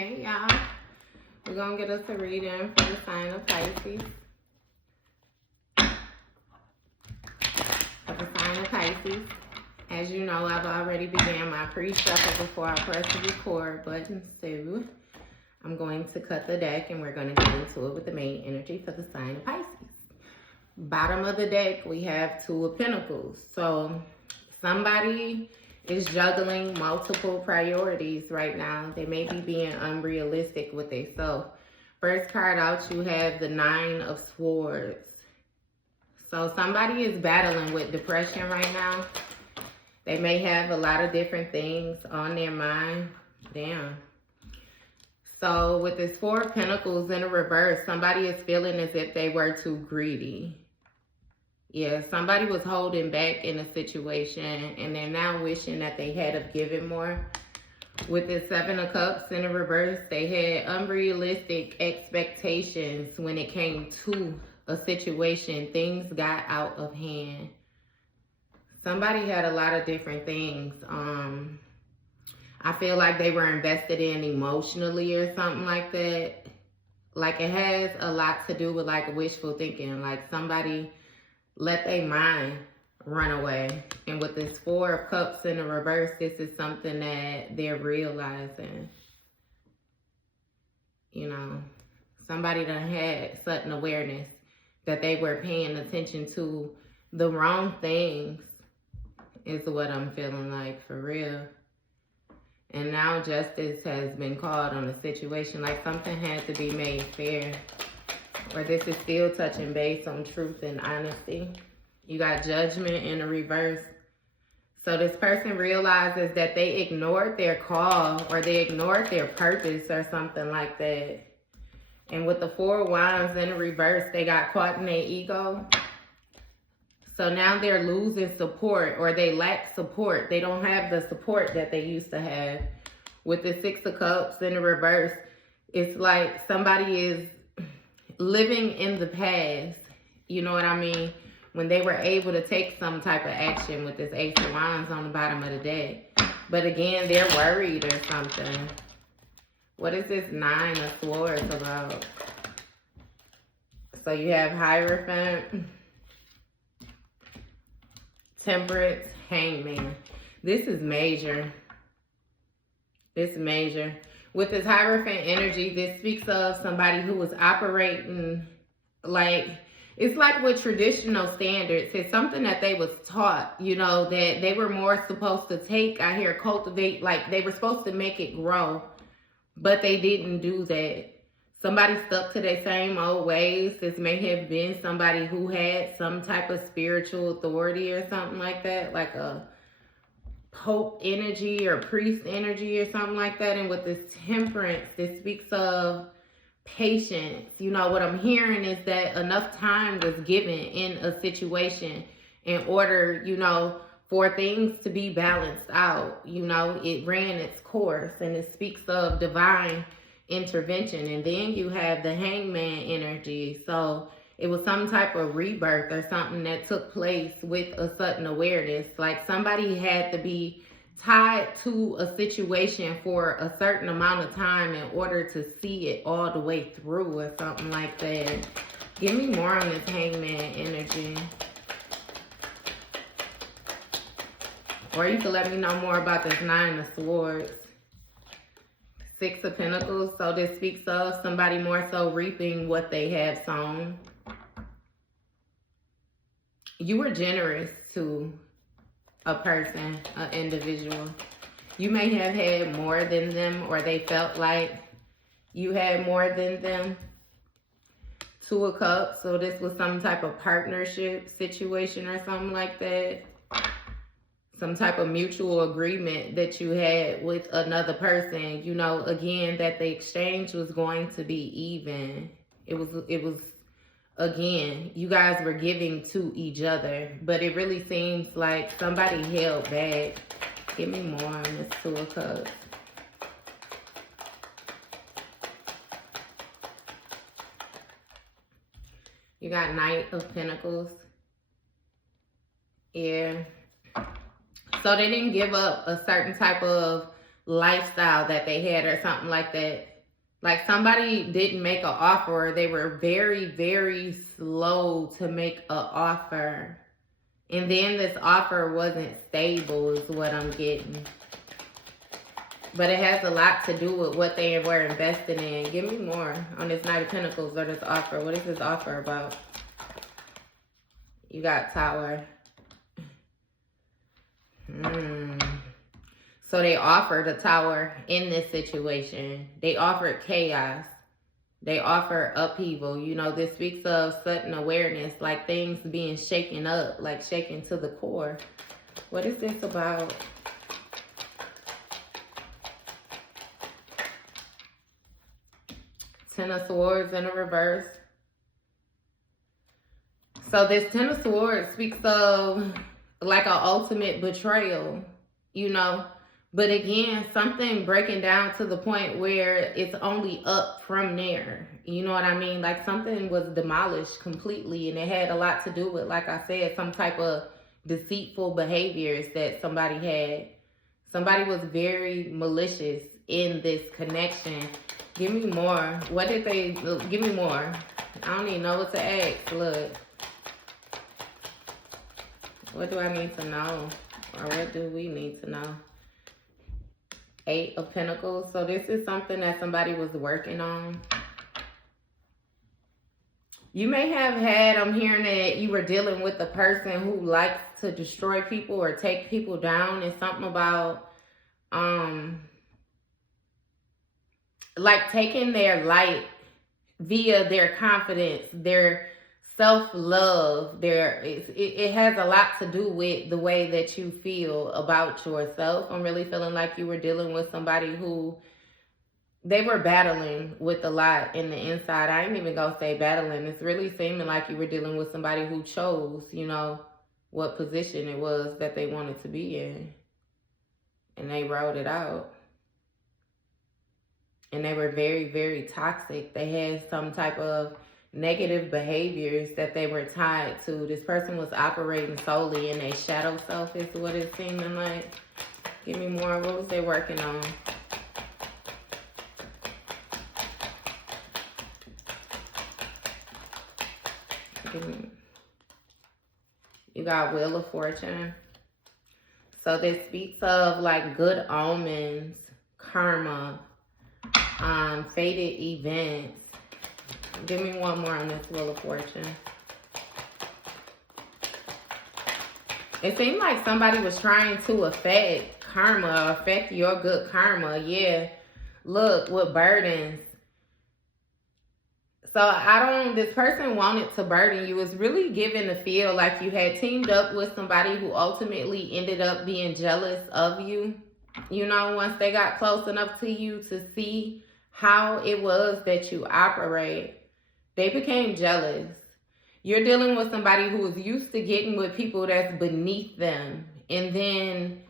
Hey y'all, we're gonna get us a reading for the sign of Pisces. For the sign of Pisces, as you know, I've already began my pre-shuffle before I press the record button, so I'm going to cut the deck and we're going to get into it with the main energy for the sign of Pisces. Bottom of the deck, we have Two of Pentacles. So somebody is juggling multiple priorities right now. They may be being unrealistic with themselves. First card out, you have the Nine of Swords. So somebody is battling with depression right now. They may have a lot of different things on their mind. Damn. So with this Four of Pentacles in the reverse, somebody is feeling as if they were too greedy. Yeah, somebody was holding back in a situation and they're now wishing that they had have given more. With the Seven of Cups in the reverse, they had unrealistic expectations when it came to a situation. Things got out of hand. Somebody had a lot of different things. I feel like they were invested in emotionally or something like that. Like it has a lot to do with like wishful thinking. Like somebody let their mind run away. And with this Four of Cups in the reverse, this is something that they're realizing. You know, somebody done had sudden awareness that they were paying attention to the wrong things is what I'm feeling like, for real. And now justice has been called on the situation. Like something had to be made fair. Or this is still touching base on truth and honesty. You got Judgment in the reverse. So this person realizes that they ignored their call or they ignored their purpose or something like that. And with the Four of Wands in the reverse, they got caught in their ego. So now they're losing support or they lack support. They don't have the support that they used to have. With the Six of Cups in the reverse, it's like somebody is living in the past. You know what I mean? When they were able to take some type of action with this Ace of Wands on the bottom of the deck. But again, they're worried or something. What is this Nine of Swords about? So you have Hierophant, Temperance, Hangman. This is major. It's major. With this Hierophant energy, this speaks of somebody who was operating like, it's like with traditional standards. It's something that they was taught, you know, that they were more supposed to take, I hear, cultivate, like they were supposed to make it grow, but they didn't do that. Somebody stuck to their same old ways. This may have been somebody who had some type of spiritual authority or something like that, like a Pope energy or priest energy or something like that. And with this Temperance, it speaks of patience. You know, what I'm hearing is that enough time was given in a situation in order, you know, for things to be balanced out. You know, it ran its course and it speaks of divine intervention. And then you have the Hangman energy. So it was some type of rebirth or something that took place with a sudden awareness. Like somebody had to be tied to a situation for a certain amount of time in order to see it all the way through or something like that. Give me more on this Hangman energy. Or you can let me know more about this Nine of Swords. Six of Pentacles. So this speaks of somebody more so reaping what they have sown. You were generous to a person, an individual. You may have had more than them, or they felt like you had more than them. Two of Cups. So this was some type of partnership situation or something like that. Some type of mutual agreement that you had with another person. You know, again, that the exchange was going to be even. It was again, you guys were giving to each other, but it really seems like somebody held back. Give me more on this Two of Cups. You got Knight of Pentacles. Yeah. So they didn't give up a certain type of lifestyle that they had or something like that. Like somebody didn't make an offer, or they were very, very slow to make an offer. And then this offer wasn't stable is what I'm getting. But it has a lot to do with what they were investing in. Give me more on this Knight of Pentacles or this offer. What is this offer about? You got Tower. So they offered a Tower in this situation. They offered chaos. They offer upheaval. You know, this speaks of sudden awareness, like things being shaken up, like shaken to the core. What is this about? Ten of Swords in a reverse. So this Ten of Swords speaks of like an ultimate betrayal, you know. But again, something breaking down to the point where it's only up from there. You know what I mean? Like something was demolished completely, and it had a lot to do with, like I said, some type of deceitful behaviors that somebody had. Somebody was very malicious in this connection. Give me more. What did they do? Give me more. I don't even know what to ask. Look. What do I need to know? Or what do we need to know? Eight of Pentacles. So this is something that somebody was working on. You may have had, I'm hearing that you were dealing with a person who likes to destroy people or take people down. It's something about like taking their light via their confidence, their self-love. It has a lot to do with the way that you feel about yourself. I'm really feeling like you were dealing with somebody who they were battling with a lot in the inside. I ain't even gonna say battling. It's really seeming like you were dealing with somebody who chose, you know, what position it was that they wanted to be in. And they wrote it out. And they were very, very toxic. They had some type of negative behaviors that they were tied to. This person was operating solely in their shadow self is what it's seeming like. Give me more. What was they working on? You got Wheel of Fortune. So this speaks of like good omens, karma, fated events. Give me one more on this Wheel of Fortune. It seemed like somebody was trying to affect karma, affect your good karma. Yeah. Look, with burdens. So this person wanted to burden you. It's really given to feel like you had teamed up with somebody who ultimately ended up being jealous of you. You know, once they got close enough to you to see how it was that you operate, they became jealous. You're dealing with somebody who is used to getting with people that's beneath them. And then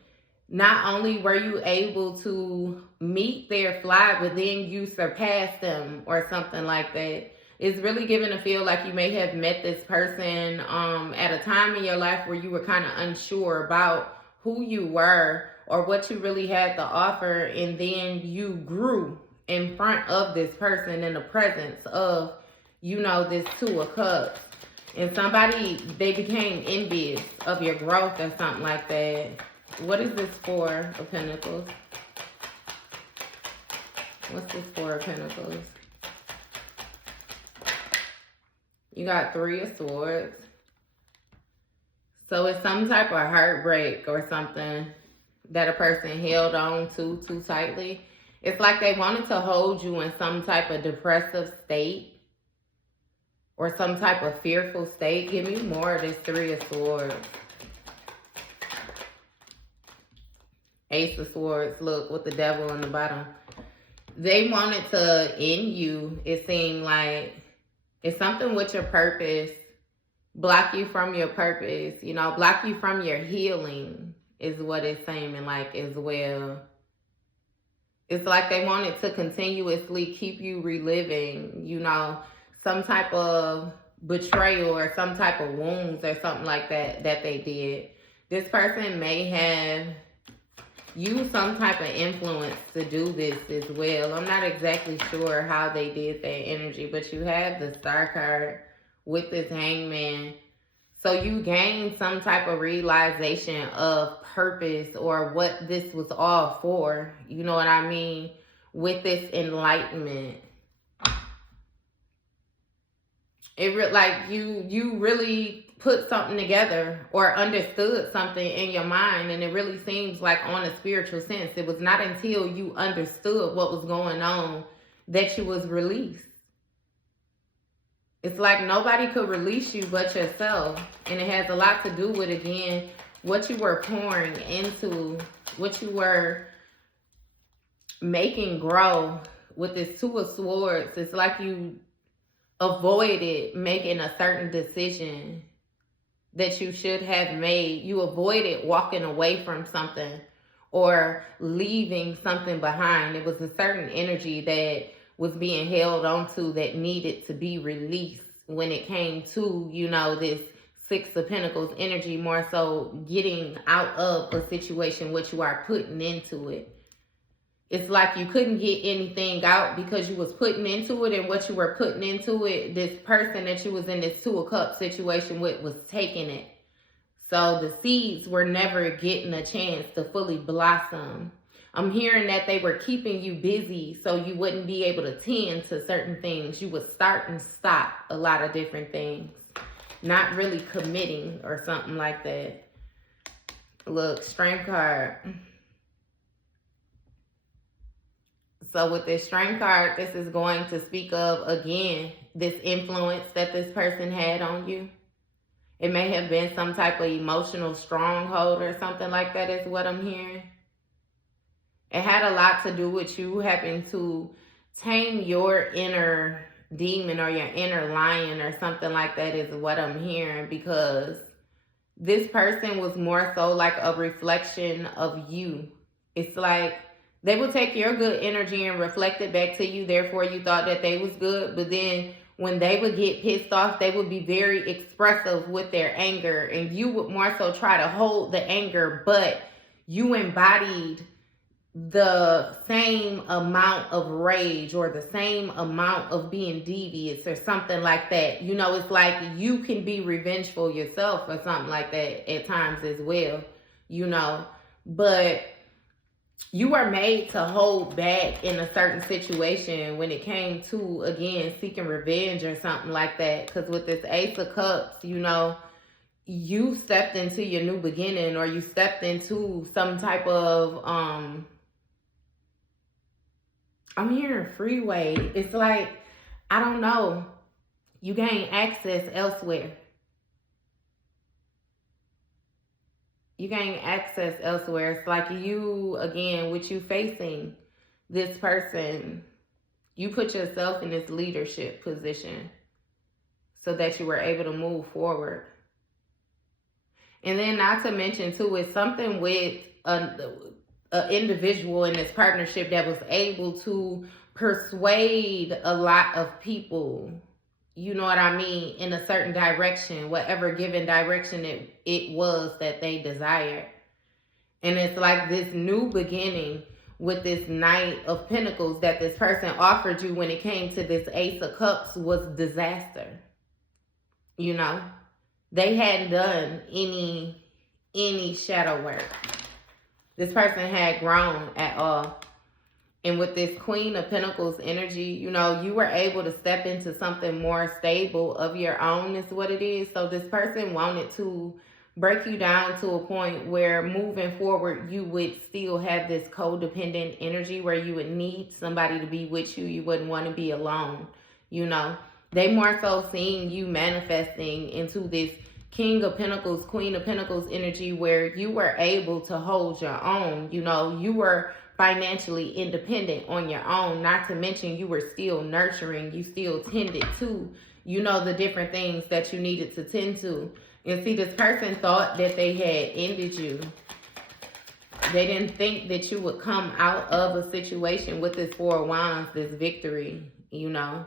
not only were you able to meet their fly, but then you surpassed them or something like that. It's really given to feel like you may have met this person at a time in your life where you were kind of unsure about who you were or what you really had to offer. And then you grew in front of this person in the presence of, you know, this Two of Cups. And somebody, they became envious of your growth or something like that. What is this Four of Pentacles? What's this Four of Pentacles? You got Three of Swords. So it's some type of heartbreak or something that a person held on to too tightly. It's like they wanted to hold you in some type of depressive state or some type of fearful state. Give me more of this Three of Swords. Ace of Swords, look, with the devil in the bottom. They wanted to end you, it seemed like. It's something with your purpose. Block you from your purpose, you know, block you from your healing is what it's seeming like as well. It's like they wanted to continuously keep you reliving, you know, some type of betrayal or some type of wounds or something like that they did. This person may have use some type of influence to do this as well. I'm not exactly sure how they did that energy, but you have the Star card with this Hangman. So you gain some type of realization of purpose or what this was all for. You know what I mean? With this enlightenment. Like you really put something together or understood something in your mind, and it really seems like on a spiritual sense, it was not until you understood what was going on that you was released. It's like nobody could release you but yourself, and it has a lot to do with, again, what you were pouring into, what you were making grow with this Two of Swords. It's like you avoided making a certain decision that you should have made. You avoided walking away from something or leaving something behind. It was a certain energy that was being held onto that needed to be released when it came to, you know, this Six of Pentacles energy, more so getting out of a situation, what you are putting into it. It's like you couldn't get anything out because you was putting into it, and what you were putting into it, this person that you was in this Two of Cups situation with was taking it. So the seeds were never getting a chance to fully blossom. I'm hearing that they were keeping you busy so you wouldn't be able to tend to certain things. You would start and stop a lot of different things. Not really committing or something like that. Look, Strength card. So with this Strength card, this is going to speak of, again, this influence that this person had on you. It may have been some type of emotional stronghold or something like that is what I'm hearing. It had a lot to do with you having to tame your inner demon or your inner lion or something like that is what I'm hearing, because this person was more so like a reflection of you. It's like they would take your good energy and reflect it back to you. Therefore, you thought that they was good. But then when they would get pissed off, they would be very expressive with their anger. And you would more so try to hold the anger, but you embodied the same amount of rage or the same amount of being devious or something like that. You know, it's like you can be revengeful yourself or something like that at times as well, you know. But you are made to hold back in a certain situation when it came to, again, seeking revenge or something like that. Because with this Ace of Cups, you know, you stepped into your new beginning, or you stepped into some type of, I'm hearing freeway. It's like, I don't know, you gain access elsewhere. You gain access elsewhere. It's like you, again, with you facing this person, you put yourself in this leadership position so that you were able to move forward. And then not to mention too, it's something with an individual in this partnership that was able to persuade a lot of people, you know what I mean, in a certain direction, whatever given direction it was that they desired. And it's like this new beginning with this Knight of Pentacles that this person offered you when it came to this Ace of Cups was disaster. You know, they hadn't done any shadow work. This person had grown at all. And with this Queen of Pentacles energy, you know, you were able to step into something more stable of your own is what it is. So this person wanted to break you down to a point where moving forward, you would still have this codependent energy where you would need somebody to be with you. You wouldn't want to be alone, you know. They more so seeing you manifesting into this King of Pentacles, Queen of Pentacles energy where you were able to hold your own. You know, you were financially independent on your own, not to mention you were still nurturing, you still tended to, you know, the different things that you needed to tend to. And see, this person thought that they had ended you. They didn't think that you would come out of a situation with this Four of Wands, this victory, you know,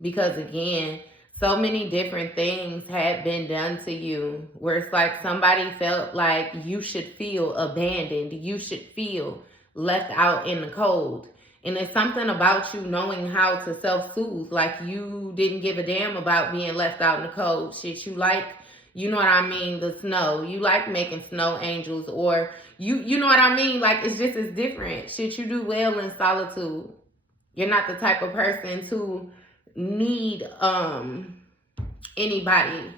because again, So many different things had been done to you where it's like somebody felt like you should feel abandoned. You should feel left out in the cold. And it's something about you knowing how to self-soothe. Like you didn't give a damn about being left out in the cold. Shit, you like, you know what I mean, the snow. You like making snow angels, or you know what I mean? Like it's different. Shit, you do well in solitude. You're not the type of person to need anybody,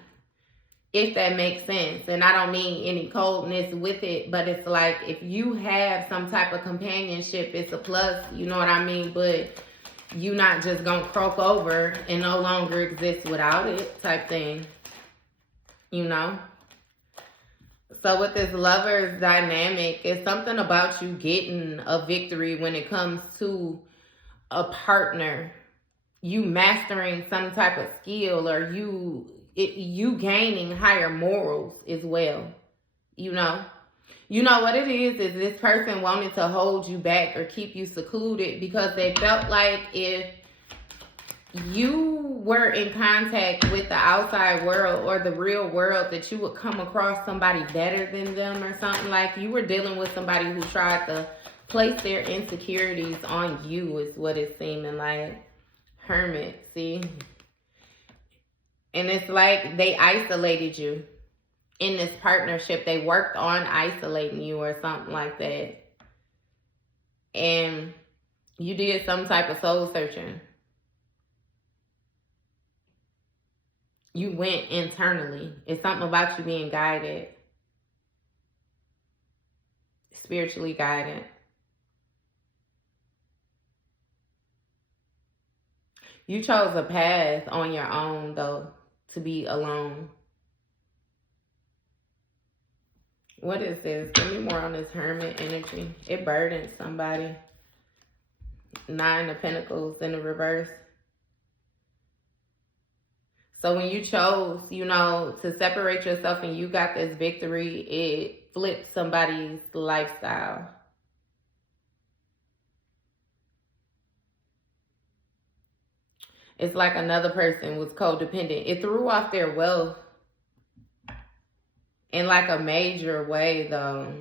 if that makes sense. And I don't mean any coldness with it, but it's like if you have some type of companionship, it's a plus, you know what I mean? But you not just gonna croak over and no longer exist without it type thing, you know? So with this lover's dynamic, it's something about you getting a victory when it comes to a partner. You mastering some type of skill, or you gaining higher morals as well. You know what it is this person wanted to hold you back or keep you secluded because they felt like if you were in contact with the outside world or the real world, that you would come across somebody better than them or something. Like you were dealing with somebody who tried to place their insecurities on you, is what it's seeming like. Hermit, see? And it's like they isolated you in this partnership. They worked on isolating you or something like that. And you did some type of soul searching. You went internally. It's something about you being guided. Spiritually guided. You chose a path on your own, though, to be alone. What is this? Give me more on this Hermit energy. It burdened somebody. 9 of Pentacles in the reverse. So when you chose, to separate yourself and you got this victory, it flipped somebody's lifestyle. It's like another person was codependent. It threw off their wealth in like a major way, though.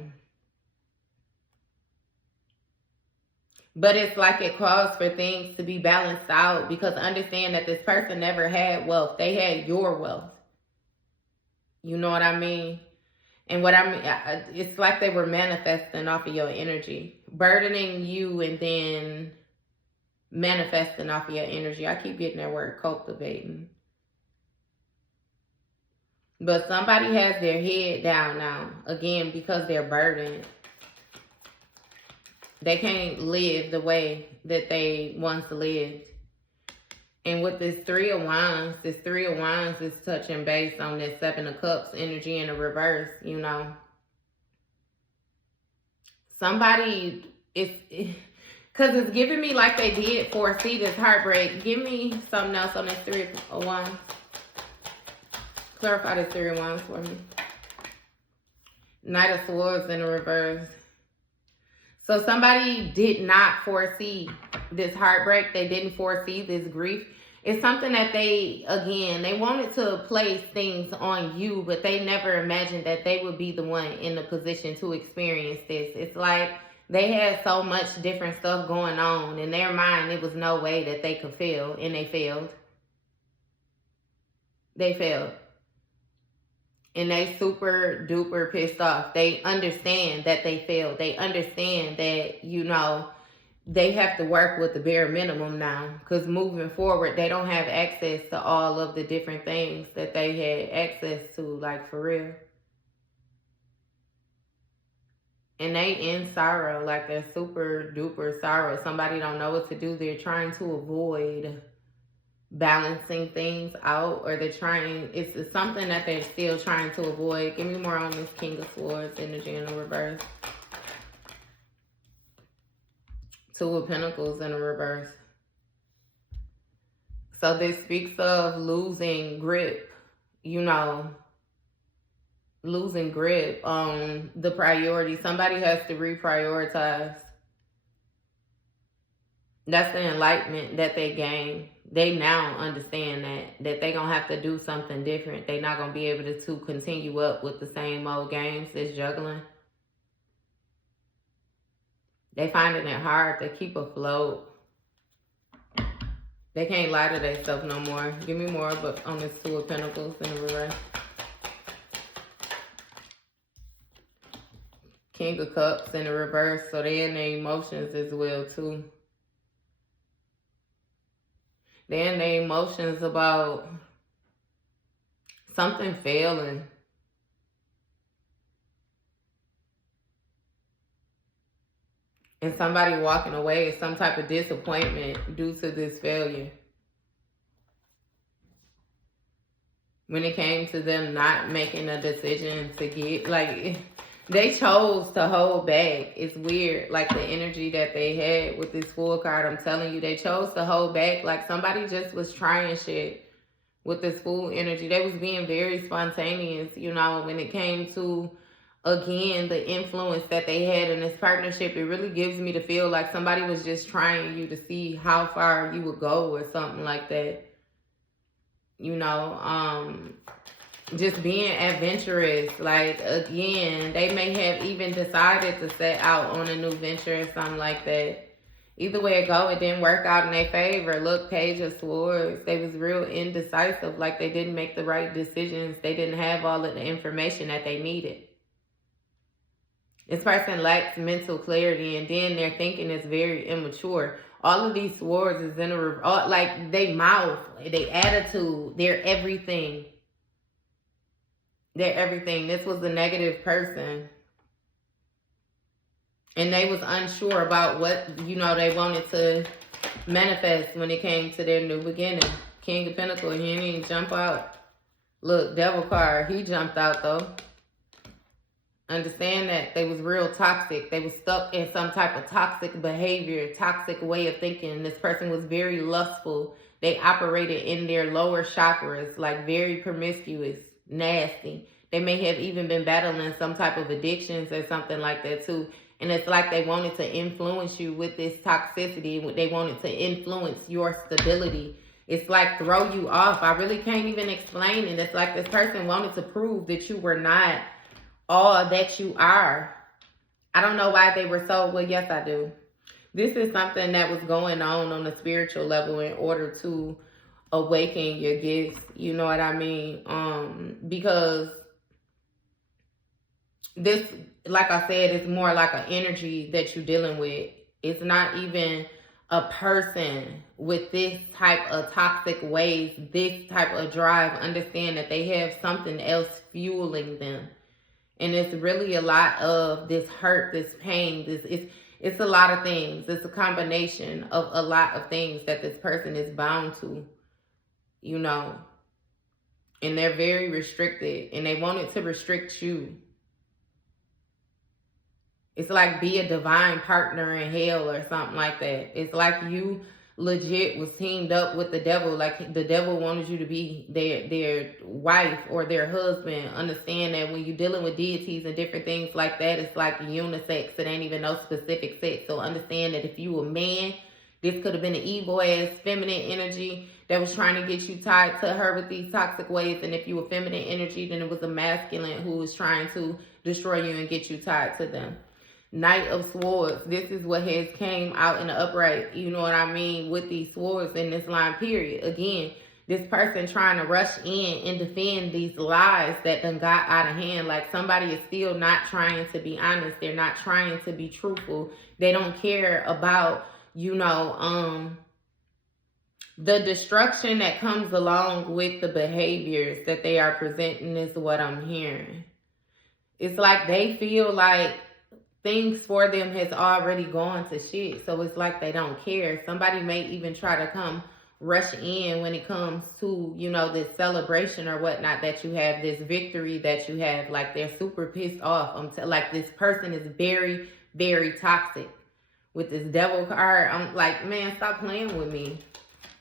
But it's like it calls for things to be balanced out, because understand that this person never had wealth. They had your wealth. You know what I mean? And what I mean, it's like they were manifesting off of your energy, burdening you and then manifesting off of your energy. I keep getting that word, cultivating. But somebody has their head down now, again, because they're burdened. They can't live the way that they once lived. And with this 3 of Wands, is touching base on this 7 of Cups energy in the reverse, Somebody, because it's giving me like they did foresee this heartbreak. Give me something else on this 3 of Wands. Clarify this 3 of Wands for me. Knight of Swords in the reverse. So somebody did not foresee this heartbreak. They didn't foresee this grief. It's something that they wanted to place things on you, but they never imagined that they would be the one in the position to experience this. It's like they had so much different stuff going on in their mind. It was no way that they could fail, and they failed. They failed. And they super duper pissed off. They understand that they failed. They understand that, they have to work with the bare minimum now. Because moving forward, they don't have access to all of the different things that they had access to, like for real. And they in sorrow, like they're super duper sorrow. Somebody don't know what to do. They're trying to avoid balancing things out, or they're trying, it's something that they're still trying to avoid. Give me more on this King of Swords energy in the reverse. 2 of Pentacles in the reverse. So this speaks of losing grip, losing grip on the priority. Somebody has to reprioritize. That's the enlightenment that they gain. They now understand that they gonna have to do something different. They not gonna be able to continue up with the same old games that's juggling. They finding it hard to keep afloat. They can't lie to themselves no more. Give me more, but on this Two of Pentacles in the reverse. King of Cups in the reverse, so they're in their emotions as well too. They're in their emotions about something failing. And somebody walking away is some type of disappointment due to this failure. When it came to them not making a decision to get, like, they chose to hold back. It's weird, like the energy that they had with this Fool card. I'm telling you, they chose to hold back. Like somebody just was trying shit with this Fool energy. They was being very spontaneous, you know, when it came to, again, the influence that they had in this partnership. It really gives me to feel like somebody was just trying you to see how far you would go or something like that. You know, just being adventurous. Like, again, they may have even decided to set out on a new venture or something like that. Either way it go, it didn't work out in their favor. Look, Page of Swords. They was real indecisive. Like, they didn't make the right decisions. They didn't have all of the information that they needed. This person lacks mental clarity, and then their thinking is very immature. All of these swords is in a, like, they mouth, their attitude, they're everything. They're everything. This was a negative person. And they was unsure about what, you know, they wanted to manifest when it came to their new beginning. King of Pentacles, he didn't even jump out. Look, Devil card, he jumped out though. Understand that they was real toxic. They was stuck in some type of toxic behavior, toxic way of thinking. This person was very lustful. They operated in their lower chakras, like very promiscuous, nasty. They may have even been battling some type of addictions or something like that too. And it's like they wanted to influence you with this toxicity. They wanted to influence your stability. It's like throw you off. I really can't even explain it. It's like this person wanted to prove that you were not all that you are. I don't know why they were so, well, yes, I do. This is something that was going on a spiritual level in order to awaken your gifts. You know what I mean? Because this, like I said, is more like an energy that you're dealing with. It's not even a person with this type of toxic ways, this type of drive. Understand that they have something else fueling them. And it's really a lot of this hurt, this pain, it's a lot of things. It's a combination of a lot of things that this person is bound to, you know. And they're very restricted, and they wanted to restrict you. It's like be a divine partner in hell or something like that. It's like you legit was teamed up with the devil, like the devil wanted you to be their wife or their husband. Understand that when you're dealing with deities and different things like that, it's like unisex. It ain't even no specific sex. So understand that if you a man, this could have been an evil ass feminine energy that was trying to get you tied to her with these toxic ways. And if you were feminine energy, then it was a masculine who was trying to destroy you and get you tied to them. Knight of Swords. This is what has came out in the upright, you know what I mean, with these swords in this line period. Again, this person trying to rush in and defend these lies that done got out of hand. Like somebody is still not trying to be honest. They're not trying to be truthful. They don't care about, you know, the destruction that comes along with the behaviors that they are presenting is what I'm hearing. It's like they feel like things for them has already gone to shit. So it's like they don't care. Somebody may even try to come rush in when it comes to, you know, this celebration or whatnot that you have, this victory that you have. Like they're super pissed off. Like this person is very, very toxic. With this devil card, I'm like, man, stop playing with me.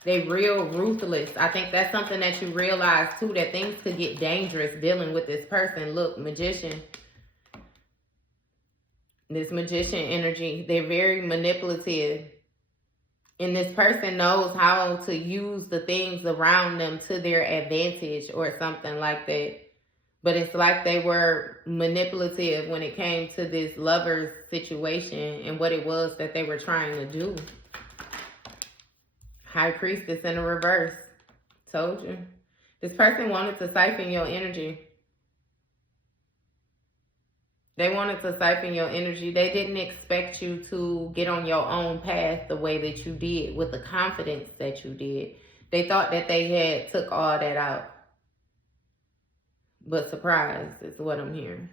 They real ruthless. I think that's something that you realize too, that things could get dangerous dealing with this person. Look, Magician. This Magician energy, they're very manipulative. And this person knows how to use the things around them to their advantage or something like that. But it's like they were manipulative when it came to this lover's situation and what it was that they were trying to do. High Priestess in the reverse. Told you. This person wanted to siphon your energy. They wanted to siphon your energy. They didn't expect you to get on your own path the way that you did, with the confidence that you did. They thought that they had took all that out. But surprise is what I'm hearing.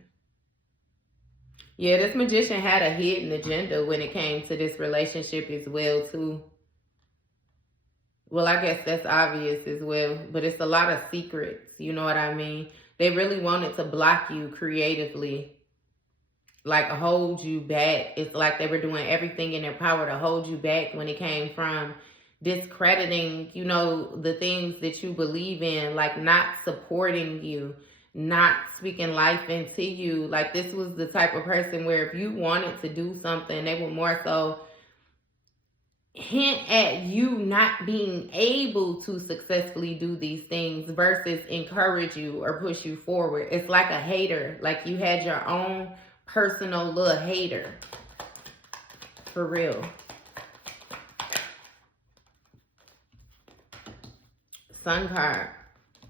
Yeah, this magician had a hidden agenda when it came to this relationship as well, too. Well, I guess that's obvious as well. But it's a lot of secrets, you know what I mean? They really wanted to block you creatively. Like hold you back. It's like they were doing everything in their power to hold you back when it came from discrediting, you know, the things that you believe in, like not supporting you, not speaking life into you. Like this was the type of person where if you wanted to do something, they would more so hint at you not being able to successfully do these things versus encourage you or push you forward. It's like a hater. Like you had your own personal little hater. For real. Sun card.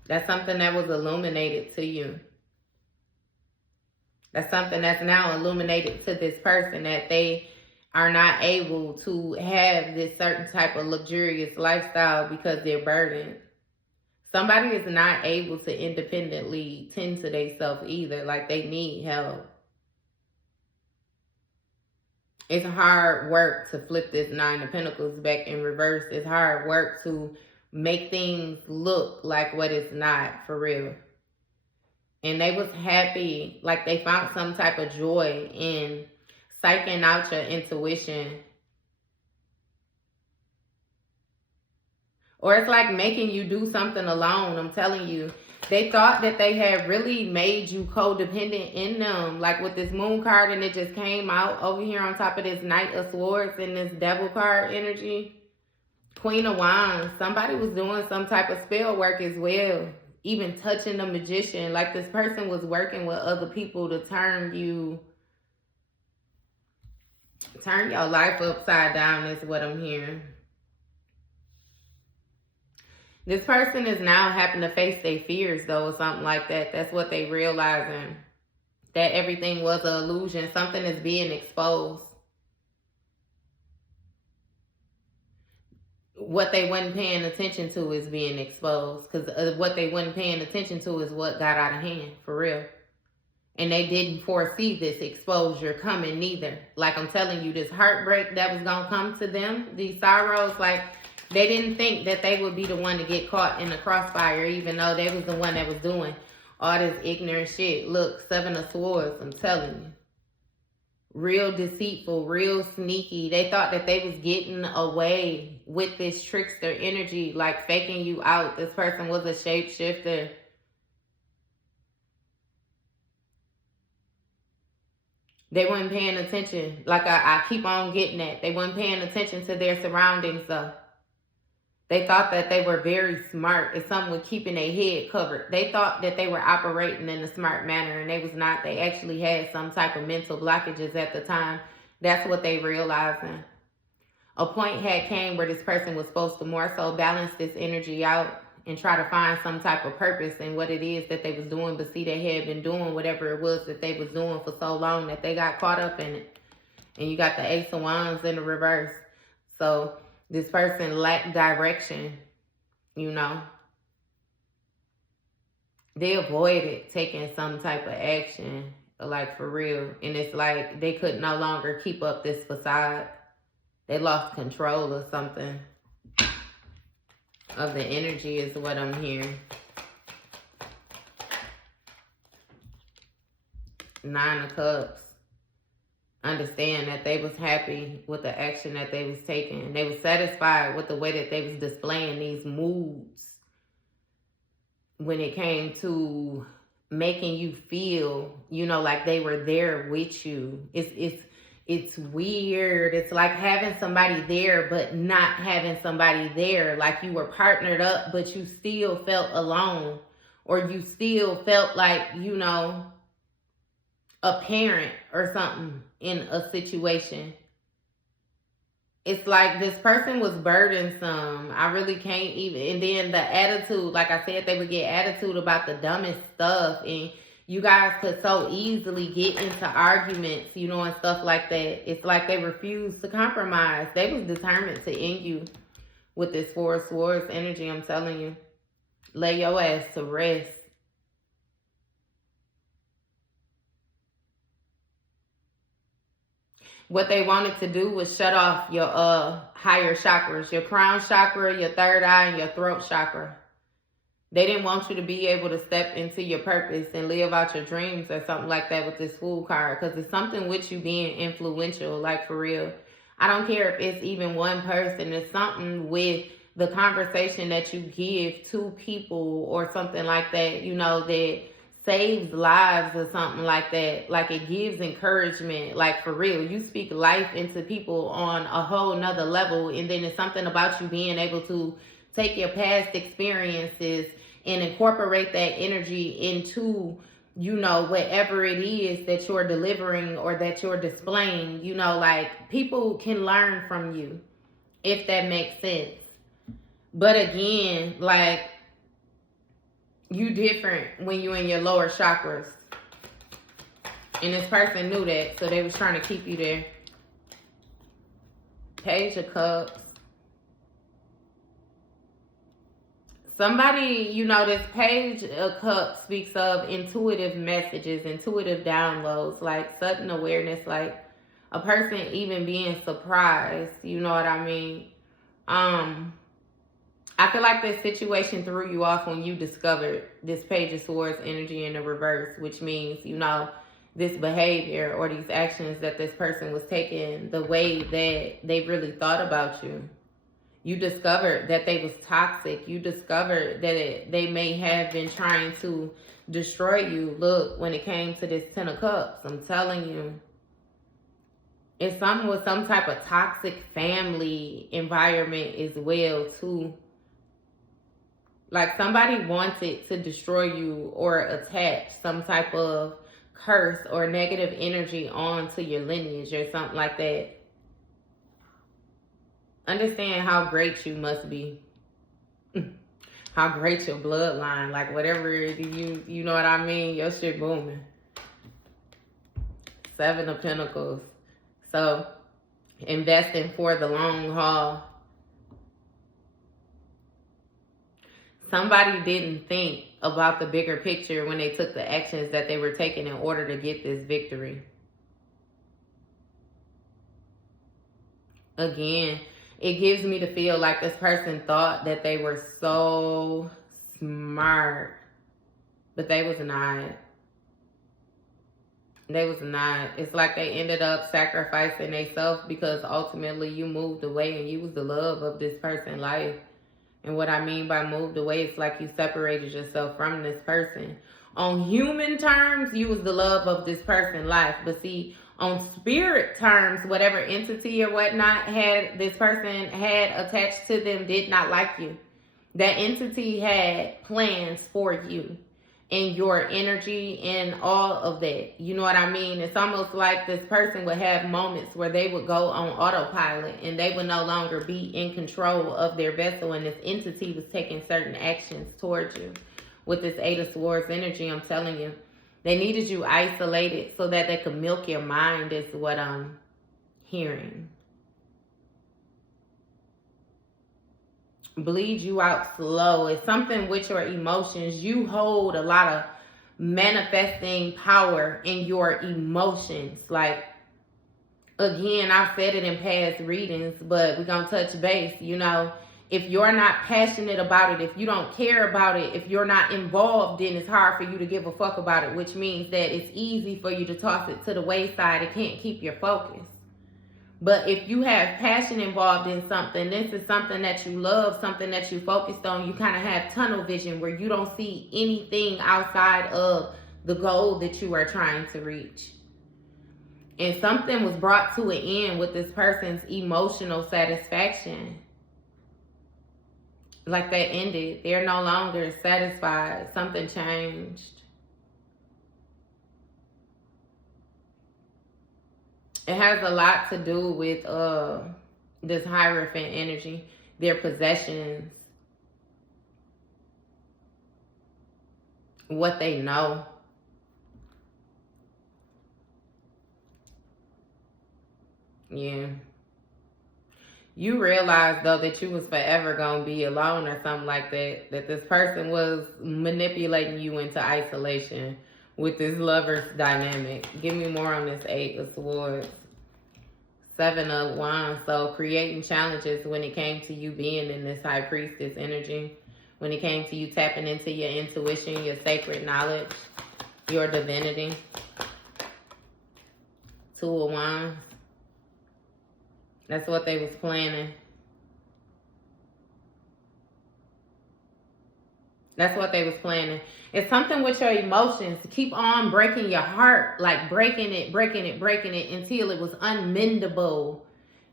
That's something that was illuminated to you. That's something that's now illuminated to this person, that they are not able to have this certain type of luxurious lifestyle because they're burdened. Somebody is not able to independently tend to themselves either. Like they need help. It's hard work to flip this Nine of Pentacles back in reverse. It's hard work to make things look like what it's not, for real. And they was happy, like they found some type of joy in psyching out your intuition. Or it's like making you do something alone. I'm telling you. They thought that they had really made you codependent in them. Like with this moon card, and it just came out over here on top of this Knight of Swords and this Devil card energy. Queen of Wands. Somebody was doing some type of spell work as well. Even touching the magician. Like this person was working with other people to turn your life upside down is what I'm hearing. This person is now having to face their fears, though, or something like that. That's what they realizing. That everything was an illusion. Something is being exposed. What they weren't paying attention to is being exposed. Because what they weren't paying attention to is what got out of hand, for real. And they didn't foresee this exposure coming neither. Like I'm telling you, this heartbreak that was going to come to them, these sorrows, like they didn't think that they would be the one to get caught in the crossfire, even though they was the one that was doing all this ignorant shit. Look, Seven of Swords, I'm telling you. Real deceitful, real sneaky. They thought that they was getting away with this trickster energy, like faking you out. This person was a shapeshifter. They weren't paying attention. Like I keep on getting that. They weren't paying attention to their surroundings, though. They thought that they were very smart. It's something with keeping their head covered. They thought that they were operating in a smart manner, and they was not. They actually had some type of mental blockages at the time. That's what they realizing. A point had came where this person was supposed to more so balance this energy out and try to find some type of purpose in what it is that they was doing. But see, they had been doing whatever it was that they was doing for so long that they got caught up in it. And you got the Ace of Wands in the reverse. So this person lacked direction, you know. They avoided taking some type of action, like for real. And it's like they could no longer keep up this facade. They lost control or something of the energy is what I'm hearing. Nine of Cups. Understand that they was happy with the action that they was taking. They was satisfied with the way that they was displaying these moods when it came to making you feel, you know, like they were there with you. It's It's weird. It's like having somebody there, but not having somebody there. Like you were partnered up, but you still felt alone. Or you still felt like, you know, a parent or something in a situation. It's like this person was burdensome. I really can't even. And then the attitude, like I said, they would get attitude about the dumbest stuff. And you guys could so easily get into arguments, you know, and stuff like that. It's like they refused to compromise. They was determined to end you with this Four of Swords energy, I'm telling you. Lay your ass to rest. What they wanted to do was shut off your higher chakras, your crown chakra, your third eye, and your throat chakra. They didn't want you to be able to step into your purpose and live out your dreams or something like that with this Fool card, because it's something with you being influential, like for real. I don't care if it's even one person. It's something with the conversation that you give to people or something like that, you know, that saves lives or something like that. Like it gives encouragement, like for real. You speak life into people on a whole nother level, and then it's something about you being able to take your past experiences and incorporate that energy into, you know, whatever it is that you're delivering or that you're displaying. You know, like people can learn from you, if that makes sense. But again, like, you different when you in your lower chakras. And this person knew that, so they was trying to keep you there. Page of Cups. Somebody, you know, this Page of Cups speaks of intuitive messages, intuitive downloads, like sudden awareness, like a person even being surprised, you know what I mean? I feel like this situation threw you off when you discovered this Page of Swords energy in the reverse, which means, you know, this behavior or these actions that this person was taking, the way that they really thought about you. You discovered that they was toxic. You discovered that they may have been trying to destroy you. Look, when it came to this Ten of Cups, I'm telling you, it's something with some type of toxic family environment as well, too. Like somebody wanted to destroy you or attach some type of curse or negative energy onto your lineage or something like that. Understand how great you must be. How great your bloodline, like whatever you know what I mean, your shit booming. Seven of Pentacles. So investing for the long haul. Somebody didn't think about the bigger picture when they took the actions that they were taking in order to get this victory. Again, it gives me to feel like this person thought that they were so smart, but they was not. They was not. It's like they ended up sacrificing themselves because ultimately you moved away and you was the love of this person's life. And what I mean by moved away, it's like you separated yourself from this person. On human terms, you was the love of this person's life. But see, on spirit terms, whatever entity or whatnot had this person had attached to them did not like you. That entity had plans for you and your energy and all of that. You know what I mean? It's almost like this person would have moments where they would go on autopilot and they would no longer be in control of their vessel, and this entity was taking certain actions towards you. With this Eight of Swords energy, I'm telling you, they needed you isolated so that they could milk your mind, is what I'm hearing. Bleed you out slow. It's something with your emotions. You hold a lot of manifesting power in your emotions. Like, again, I've said it in past readings, but we're going to touch base. You know, if you're not passionate about it, if you don't care about it, if you're not involved, then it's hard for you to give a fuck about it, which means that it's easy for you to toss it to the wayside. It can't keep your focus. But if you have passion involved in something, this is something that you love, something that you focused on, you kind of have tunnel vision where you don't see anything outside of the goal that you are trying to reach. And something was brought to an end with this person's emotional satisfaction. Like that ended. They're no longer satisfied. Something changed. It has a lot to do with this Hierophant energy, their possessions, what they know. Yeah. You realize, though, that you was forever going to be alone or something like that. That this person was manipulating you into isolation with this lover's dynamic. Give me more on this 8 of Swords. 7 of Wands. So creating challenges when it came to you being in this High Priestess energy. When it came to you tapping into your intuition, your sacred knowledge, your divinity. 2 of Wands. That's what they was planning. That's what they was planning. It's something with your emotions. Keep on breaking your heart. Like breaking it until it was unmendable.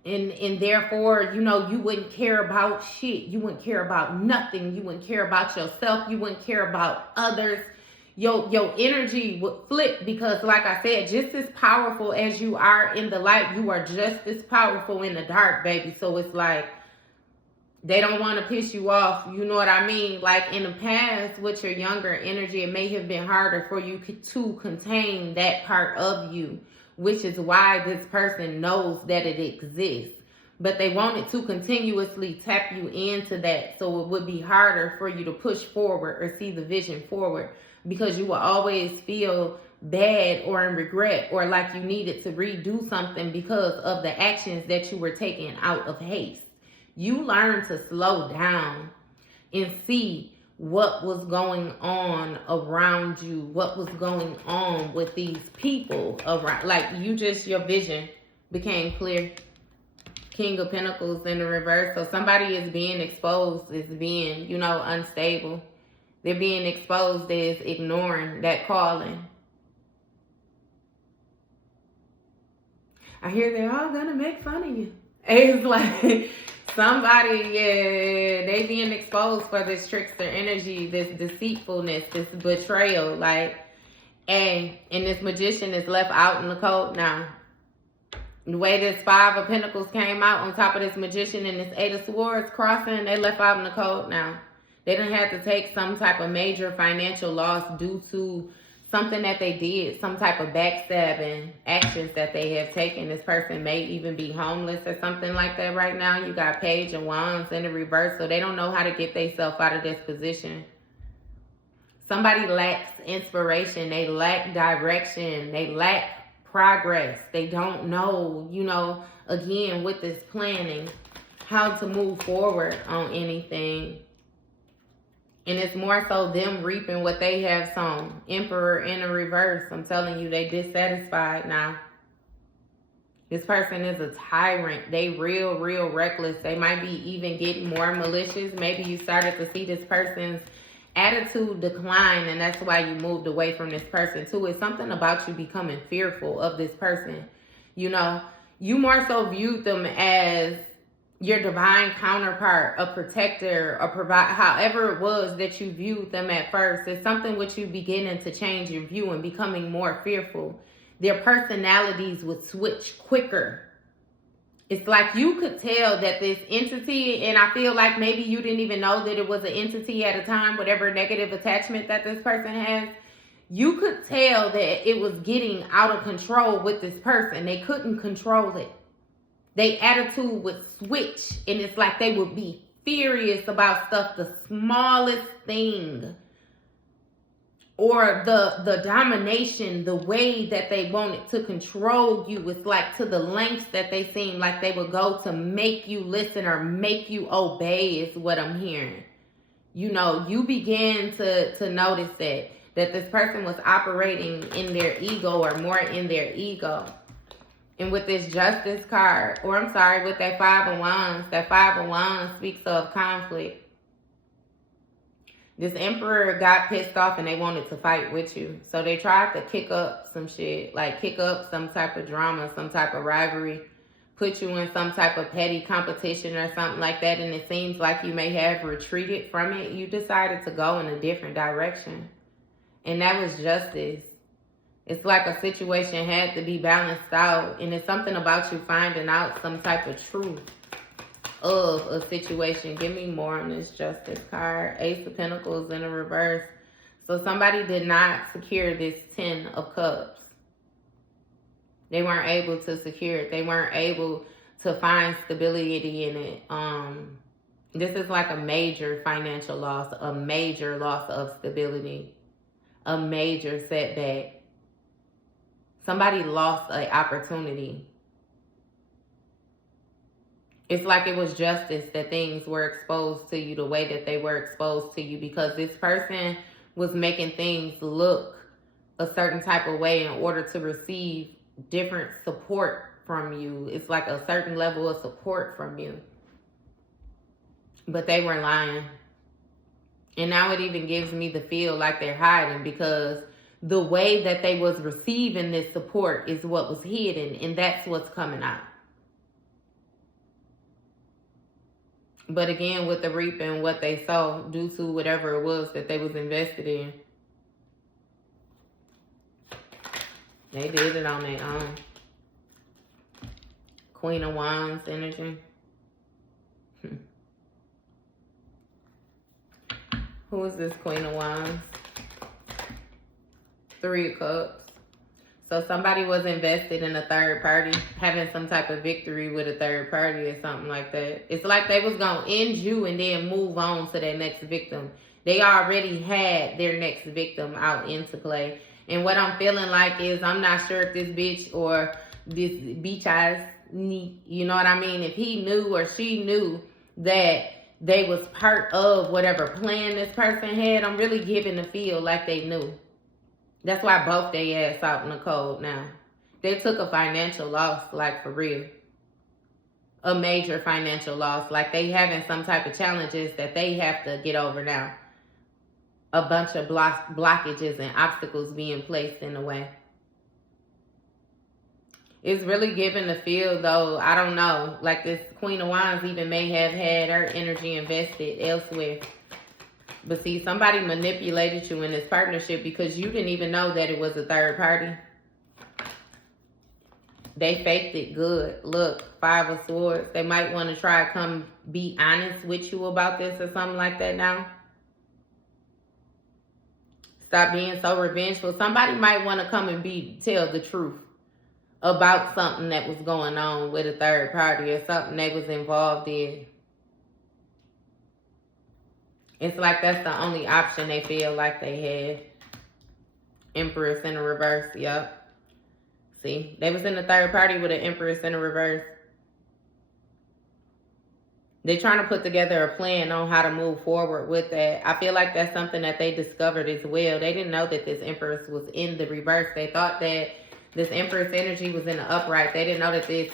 And therefore, you know, you wouldn't care about shit. You wouldn't care about nothing. You wouldn't care about yourself. You wouldn't care about others. Your energy would flip because, like I said, just as powerful as you are in the light, you are just as powerful in the dark, baby. So it's like they don't want to piss you off. You know what I mean? Like in the past with your younger energy, it may have been harder for you to contain that part of you, which is why this person knows that it exists. But they wanted to continuously tap you into that, so it would be harder for you to push forward or see the vision forward, because you will always feel bad or in regret or like you needed to redo something because of the actions that you were taking out of haste. You learned to slow down and see what was going on around you, what was going on with these people around. Like your vision became clear. King of Pentacles in the reverse. So somebody is being exposed as being, unstable. They're being exposed as ignoring that calling. I hear they're all gonna make fun of you. It's like somebody, they being exposed for this trickster energy, this deceitfulness, this betrayal, and this Magician is left out in the cold now. The way this 5 of Pentacles came out on top of this Magician and this 8 of Swords crossing, they left out in the cold now. They didn't have to take some type of major financial loss due to something that they did, some type of backstabbing actions that they have taken. This person may even be homeless or something like that right now. You got Page of Wands in the reverse, so they don't know how to get themselves out of this position. Somebody lacks inspiration. They lack direction. They lack progress. They don't know, again, with this planning, how to move forward on anything. And it's more so them reaping what they have sown. Emperor in the reverse. I'm telling you, they dissatisfied now. This person is a tyrant. They real reckless. They might be even getting more malicious. Maybe you started to see this person's attitude decline, and that's why you moved away from this person too. It's something about you becoming fearful of this person. You more so viewed them as your divine counterpart, a protector, a provider, however it was that you viewed them at first. It's something with you beginning to change your view and becoming more fearful. Their personalities would switch quicker. It's like you could tell that this entity, and I feel like maybe you didn't even know that it was an entity at a time, whatever negative attachment that this person has, you could tell that it was getting out of control with this person. They couldn't control it. Their attitude would switch, and it's like they would be furious about stuff, the smallest thing. Or the domination, the way that they wanted to control you was like to the lengths that they seemed like they would go to make you listen or make you obey is what I'm hearing. You began to notice that this person was operating in their ego or more in their ego. And with this Justice card, with that 5 of Wands, that 5 of Wands speaks of conflict. This emperor got pissed off and they wanted to fight with you. So they tried to kick up some shit, like kick up some type of drama, some type of rivalry, put you in some type of petty competition or something like that. And it seems like you may have retreated from it. You decided to go in a different direction. And that was justice. It's like a situation had to be balanced out. And it's something about you finding out some type of truth of a situation. Give me more on this justice card. Ace of Pentacles in the reverse. So somebody did not secure this 10 of Cups. They weren't able to secure it. They weren't able to find stability in it. This is like a major financial loss, a major loss of stability, a major setback. Somebody lost an opportunity. It's like it was justice that things were exposed to you the way that they were exposed to you, because this person was making things look a certain type of way in order to receive different support from you. It's like a certain level of support from you. But they were lying. And now it even gives me the feel like they're hiding, because the way that they was receiving this support is what was hidden, and that's what's coming out. But again, with the reaping what they sow due to whatever it was that they was invested in. They did it on their own. Queen of Wands energy. Who is this Queen of Wands? 3 of Cups. So somebody was invested in a third party, having some type of victory with a third party or something like that. It's like they was going to end you and then move on to their next victim. They already had their next victim out into play. And what I'm feeling like is, I'm not sure if this bitch or this beach ass, you know what I mean? If he knew or she knew that they was part of whatever plan this person had, I'm really giving the feel like they knew. That's why both they ass out in the cold now. They took a financial loss, like for real. A major financial loss. Like they having some type of challenges that they have to get over now. A bunch of blockages and obstacles being placed in the way. It's really giving the feel though, I don't know. Like this Queen of Wands even may have had her energy invested elsewhere. But see, somebody manipulated you in this partnership because you didn't even know that it was a third party. They faked it good. Look, 5 of Swords. They might want to try to come be honest with you about this or something like that now. Stop being so revengeful. Somebody might want to come and tell the truth about something that was going on with a third party or something they was involved in. It's like that's the only option they feel like they had. Empress in the reverse, yep. See, they was in the third party with an Empress in the reverse. They're trying to put together a plan on how to move forward with that. I feel like that's something that they discovered as well. They didn't know that this Empress was in the reverse. They thought that this Empress energy was in the upright. They didn't know that this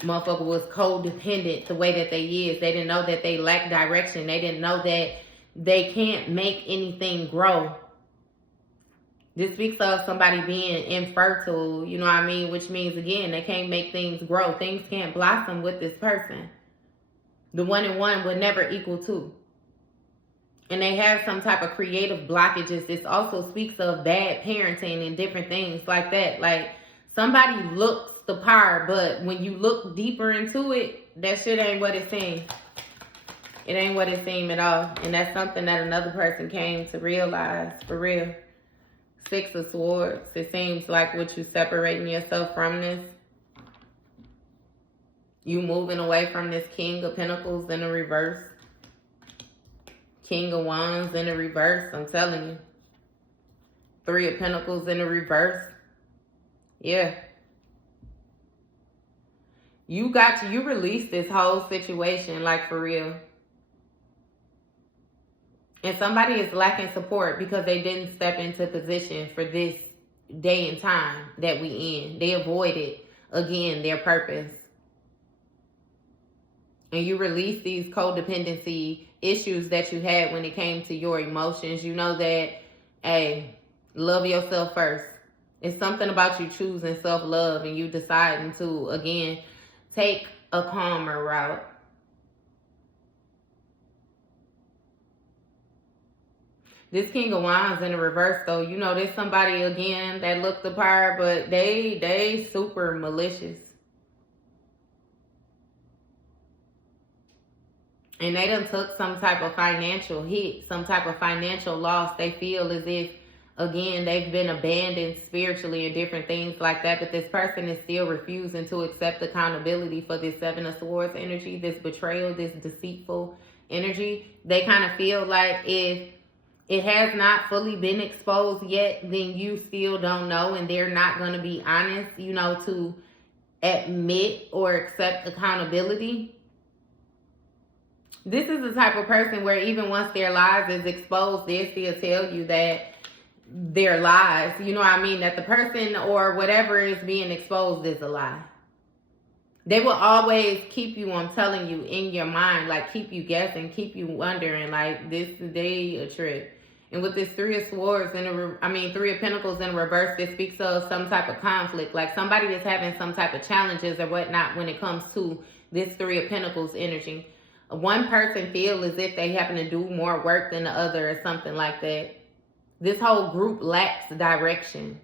motherfucker was codependent the way that they is. They didn't know that they lacked direction. They didn't know that they can't make anything grow. This speaks of somebody being infertile, you know what I mean? Which means, again, they can't make things grow. Things can't blossom with this person. The 1 and 1 would never equal 2. And they have some type of creative blockages. This also speaks of bad parenting and different things like that. Like, somebody looks the part, but when you look deeper into it, that shit ain't what it seems. It ain't what it seemed at all. And that's something that another person came to realize, for real. 6 of Swords. It seems like what you separating yourself from this. You moving away from this King of Pentacles in the reverse. King of Wands in the reverse, I'm telling you. 3 of Pentacles in the reverse. Yeah. You released this whole situation, like for real. And somebody is lacking support because they didn't step into position for this day and time that we in. They avoided, again, their purpose. And you release these codependency issues that you had when it came to your emotions. You know that, hey, love yourself first. It's something about you choosing self-love and you deciding to, again, take a calmer route. This King of Wands in the reverse, though, you know, there's somebody, again, that looked the part, but they super malicious. And they done took some type of financial hit, some type of financial loss. They feel as if, again, they've been abandoned spiritually and different things like that. But this person is still refusing to accept accountability for this Seven of Swords energy, this betrayal, this deceitful energy. They kind of feel like if it has not fully been exposed yet, then you still don't know. And they're not going to be honest, you know, to admit or accept accountability. This is the type of person where even once their lies is exposed, they still tell you that they're lies. You know what I mean? That the person or whatever is being exposed is a lie. They will always keep you, I'm telling you, in your mind, like keep you guessing, keep you wondering, like this is a trick. And with this Three of Swords Three of Pentacles in reverse, this speaks of some type of conflict, like somebody is having some type of challenges or whatnot when it comes to this Three of Pentacles energy. One person feels as if they happen to do more work than the other or something like that. This whole group lacks direction.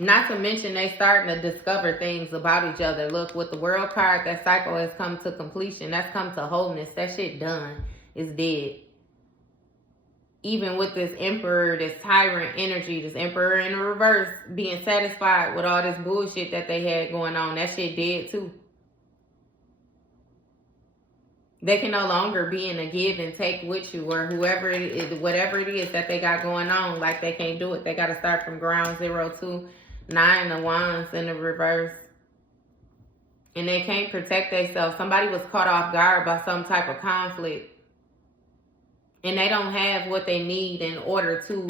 Not to mention they starting to discover things about each other. Look, with the World card, that cycle has come to completion. That's come to wholeness. That shit done. It's dead. Even with this Emperor, this tyrant energy, this Emperor in the reverse, being satisfied with all this bullshit that they had going on, that shit dead too. They can no longer be in a give and take with you or whoever it is, whatever it is that they got going on, like they can't do it. They got to start from ground zero too. Nine of Wands in the reverse. And they can't protect themselves. Somebody was caught off guard by some type of conflict. And they don't have what they need in order to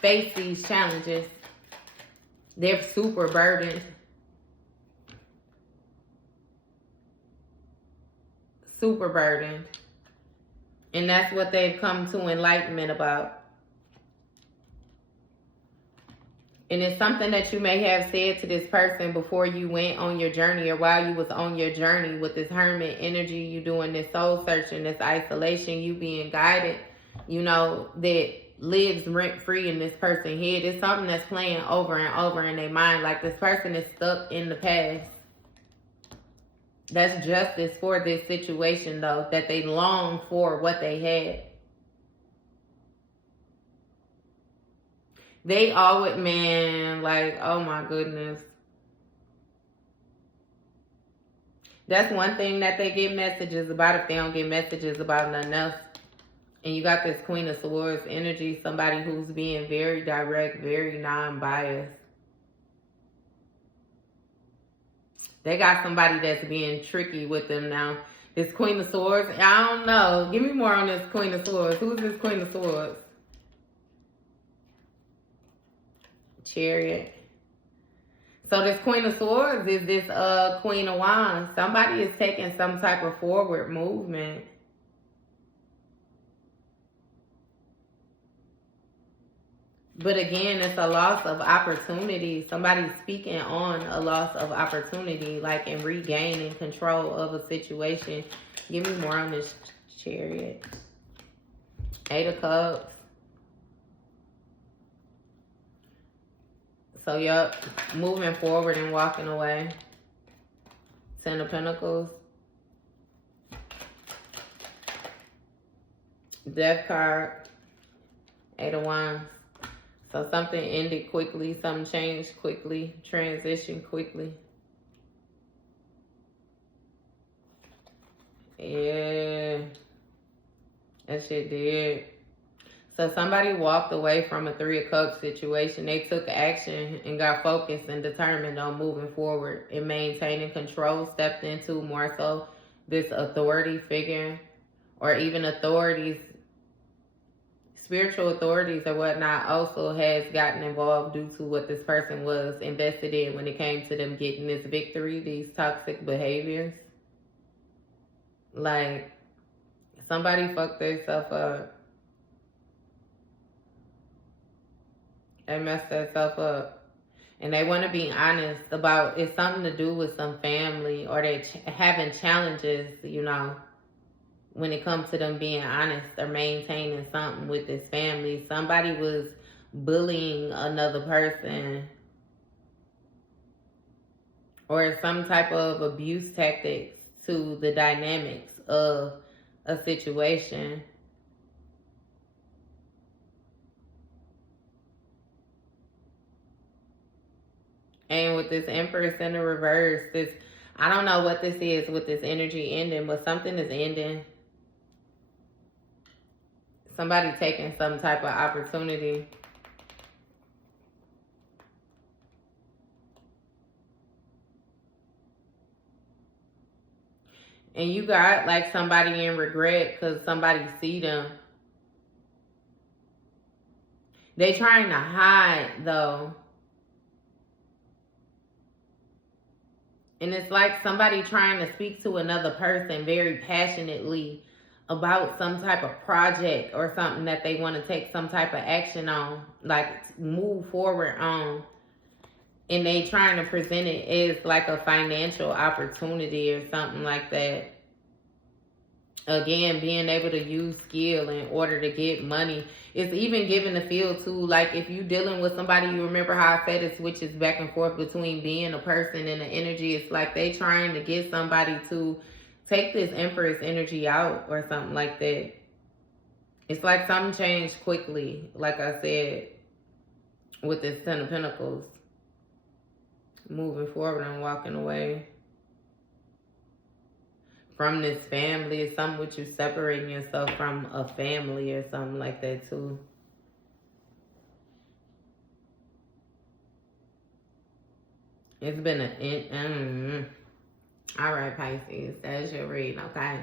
face these challenges. They're super burdened. Super burdened. And that's what they've come to enlightenment about. And it's something that you may have said to this person before you went on your journey or while you was on your journey with this hermit energy, you doing this soul searching, this isolation, you being guided, you know, that lives rent-free in this person's head. It's something that's playing over and over in their mind. Like this person is stuck in the past. That's justice for this situation, though, that they long for what they had. They always, man, like, oh my goodness. That's one thing that they get messages about if they don't get messages about nothing else. And you got this Queen of Swords energy, somebody who's being very direct, very non-biased. They got somebody that's being tricky with them now. This Queen of Swords, I don't know. Give me more on this Queen of Swords. Who's this Queen of Swords? Chariot. So this Queen of Swords is this Queen of Wands. Somebody is taking some type of forward movement. But again, it's a loss of opportunity. Somebody's speaking on a loss of opportunity, like in regaining control of a situation. Give me more on this Chariot. Eight of Cups. So, yup, moving forward and walking away. Ten of Pentacles. Death card. Eight of Wands. So something ended quickly, something changed quickly, transitioned quickly. Yeah, that shit did. So somebody walked away from a Three of Cups situation. They took action and got focused and determined on moving forward and maintaining control, stepped into more so this authority figure or even authorities spiritual authorities or whatnot also has gotten involved due to what this person was invested in when it came to them getting this victory, these toxic behaviors. Like, somebody fucked themselves up. They messed themselves up. And they want to be honest about it's something to do with some family, or they're having challenges, you know, when it comes to them being honest or maintaining something with this family. Somebody was bullying another person, or some type of abuse tactics to the dynamics of a situation. And with this Empress in the reverse, this, I don't know what this is with this energy ending, but something is ending. Somebody taking some type of opportunity. And you got like somebody in regret because somebody see them. They trying to hide though. And it's like somebody trying to speak to another person very passionately about some type of project or something that they want to take some type of action on, like move forward on. And they trying to present it as like a financial opportunity or something like that. Again, being able to use skill in order to get money. It's even giving the feel too, like if you dealing with somebody, you remember how I said it switches back and forth between being a person and the energy. It's like they trying to get somebody to take this Empress energy out or something like that. It's like something changed quickly, like I said, with this Ten of Pentacles. Moving forward and walking away from this family. It's something with you separating yourself from a family or something like that too. It's been all right, Pisces, that's your read, okay?